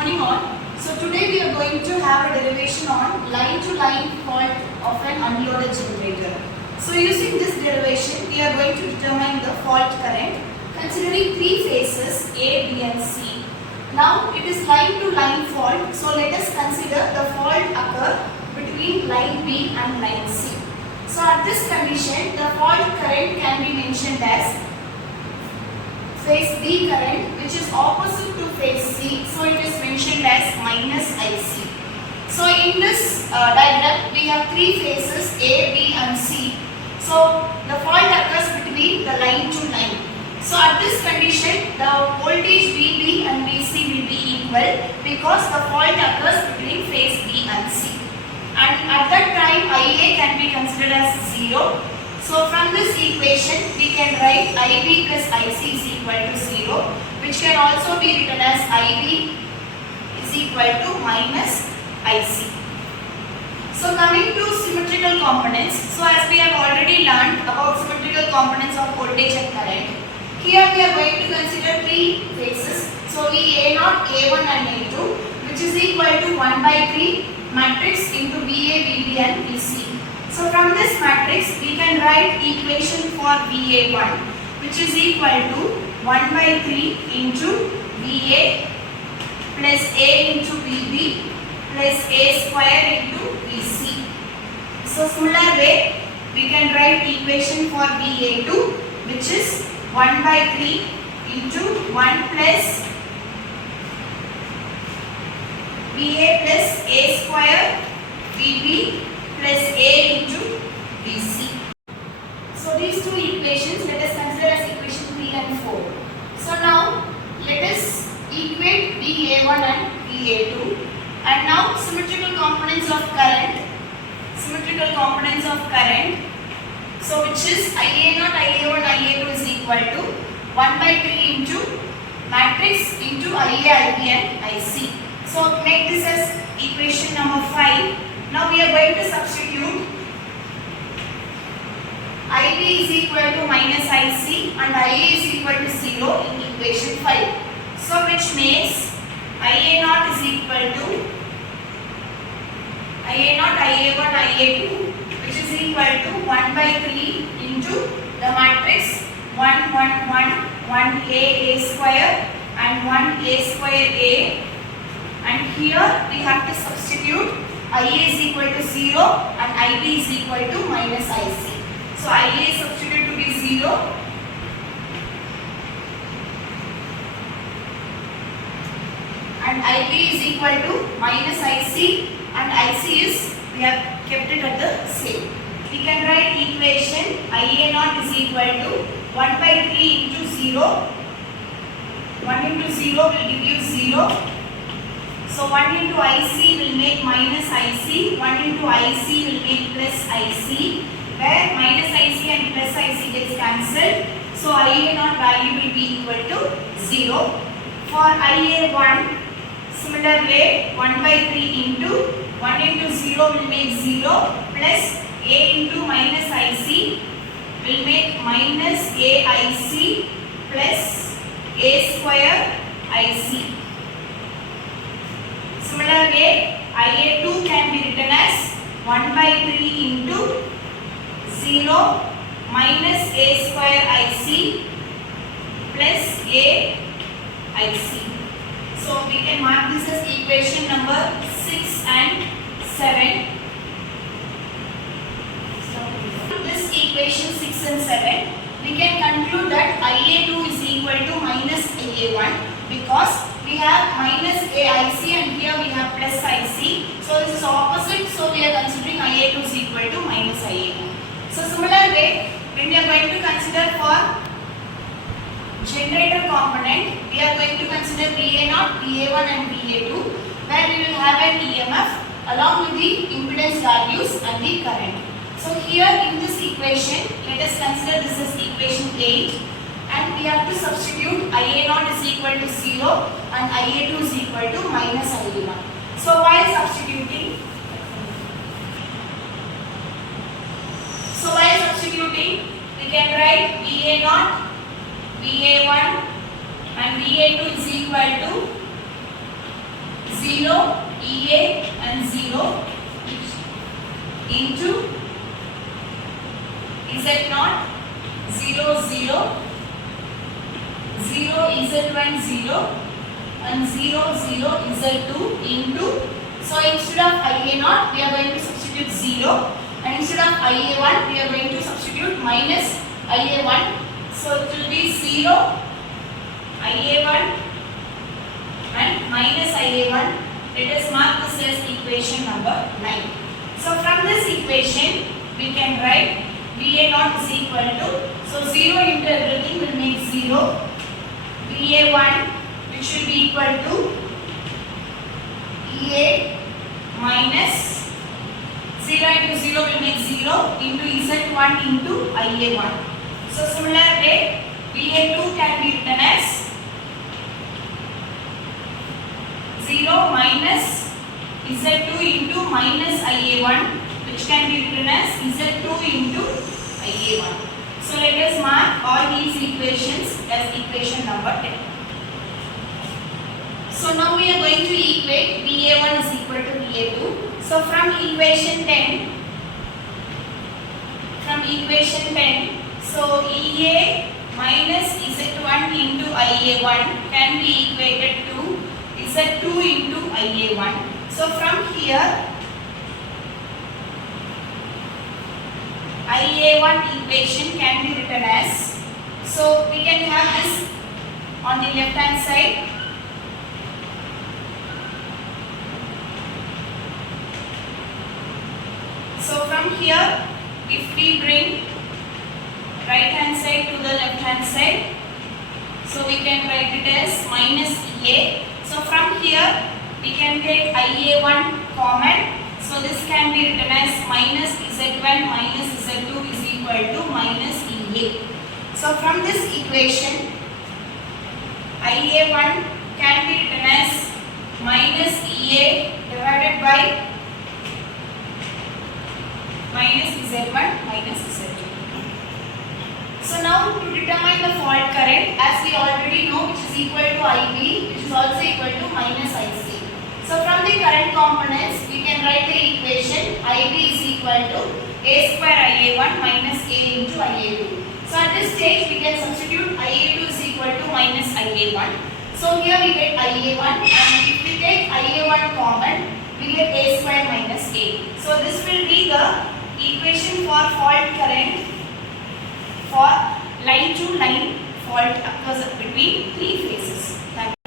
morning all. So today we are going to have a derivation on line-to-line fault of an unloaded generator. So using this derivation, we are going to determine the fault current considering three phases A, B and C. Now it is line-to-line fault. So let us consider the fault occur between line B and line C. So at this condition, the fault current can be mentioned as phase B current, which is opposite to phase C, so it is mentioned as minus IC. So in this diagram, we have three phases A, B and C. So the fault occurs between the line to line. So at this condition, the voltage VB and VC will be equal because the fault occurs between phase B and C. And at that time, IA can be considered as 0. So from this equation, we can write IB plus IC is equal to 0, which can also be written as IB is equal to minus IC. So coming to symmetrical components, so as we have already learned about symmetrical components of voltage and current, here we are going to consider three phases. So we A0, A1 and A2, which is equal to 1 by 3 matrix into VA, VB and VC. So from this matrix, we can write equation for VA1, which is equal to 1 by 3 into VA plus A into VB plus A square into VC. So similar way, we can write equation for VA2, which is 1 by 3 into 1 plus VA plus A square VB plus A into VC. So these two equations let us consider as equation 3 and 4. So now let us equate VA1 and VA2, and now symmetrical components of current. Symmetrical components of current. So which is IA0, IA1, IA2 is equal to 1 by 3 into matrix into IA, IB and IC. So make this as equation number 5. Now we are going to substitute IB is equal to minus IC and IA is equal to 0 in equation 5. So which makes IA0 is equal to IA0, IA1, IA2, which is equal to 1 by 3 into the matrix 1, 1, 1, 1 A square and 1 A square A, and here we have to substitute IA is equal to 0 and IB is equal to minus IC. So IA is substituted to be 0 and IB is equal to minus IC, and IC is, we have kept it at the same. We can write equation IA0 is equal to 1 by 3 into 0. 1 into 0 will give you 0. So 1 into IC will make minus IC, 1 into IC will make plus IC, where minus IC and plus IC gets cancelled. So IA0 value will be equal to 0. For IA1, similar way, 1 by 3 into 1 into 0 will make 0 plus A into minus IC will make minus AIC plus A square IC. Similar way, IA2 can be written as 1 by 3 into 0 minus A square IC plus A IC. So we can mark this as equation number 6 and 7. So this equation 6 and 7, we can conclude that IA2 is equal to minus IA1 because we have minus AIC and here we have plus IC. So this is opposite, so we are considering IA2 is equal to minus IA1. So similar way, when we are going to consider for generator component, we are going to consider VA0, VA1 and VA2, where we will have an EMF along with the impedance values and the current. So here in this equation, let us consider this as equation 8, and we have to substitute IA0 is equal to 0 and IA2 is equal to minus IA1. So while substituting, we can write VA0, VA1 and VA2 is equal to 0 EA and 0 into Z0 0 0 0 Z1 0 and 0 0 Z2 into, so instead of IA0 we are going to substitute 0 and instead of IA1 we are going to substitute minus IA1, so it will be 0 IA1 and minus IA1. Let us mark this as equation number 9. So from this equation we can write VA0 is equal to, so 0 into everything will make 0, VA1 which will be equal to EA minus 0 into 0 will make 0 into Z1 into IA1. So similar way VA2 can be written as 0 minus Z2 into minus IA1 which can be written as Z2 into IA1. So let us mark all these equations as equation number 10. So now we are going to equate VA1 is equal to VA2. So from equation 10, so EA minus Z1 into IA1 can be equated to Z2 into IA1. So from here IA1 equation can be written as, so we can have this on the left hand side. So from here if we bring right hand side to the left hand side, so we can write it as minus EA. So from here we can take IA1 common, so this can be written as minus Z1 minus Z2 is equal to minus EA. So from this equation IA1 can be written as minus EA divided by minus Z1 minus Z2. So now to determine the fault current, as we already know, which is equal to IB, which is also equal to minus IC. So from the current components we can write the equation IB is equal to A square IA1 minus A into IA2. So at this stage we can substitute IA2 is equal to minus IA1. So here we get IA1 and if we take IA1 common we get A square minus A. So this will be the equation for fault current for line to line fault occurs between three phases. Thank you.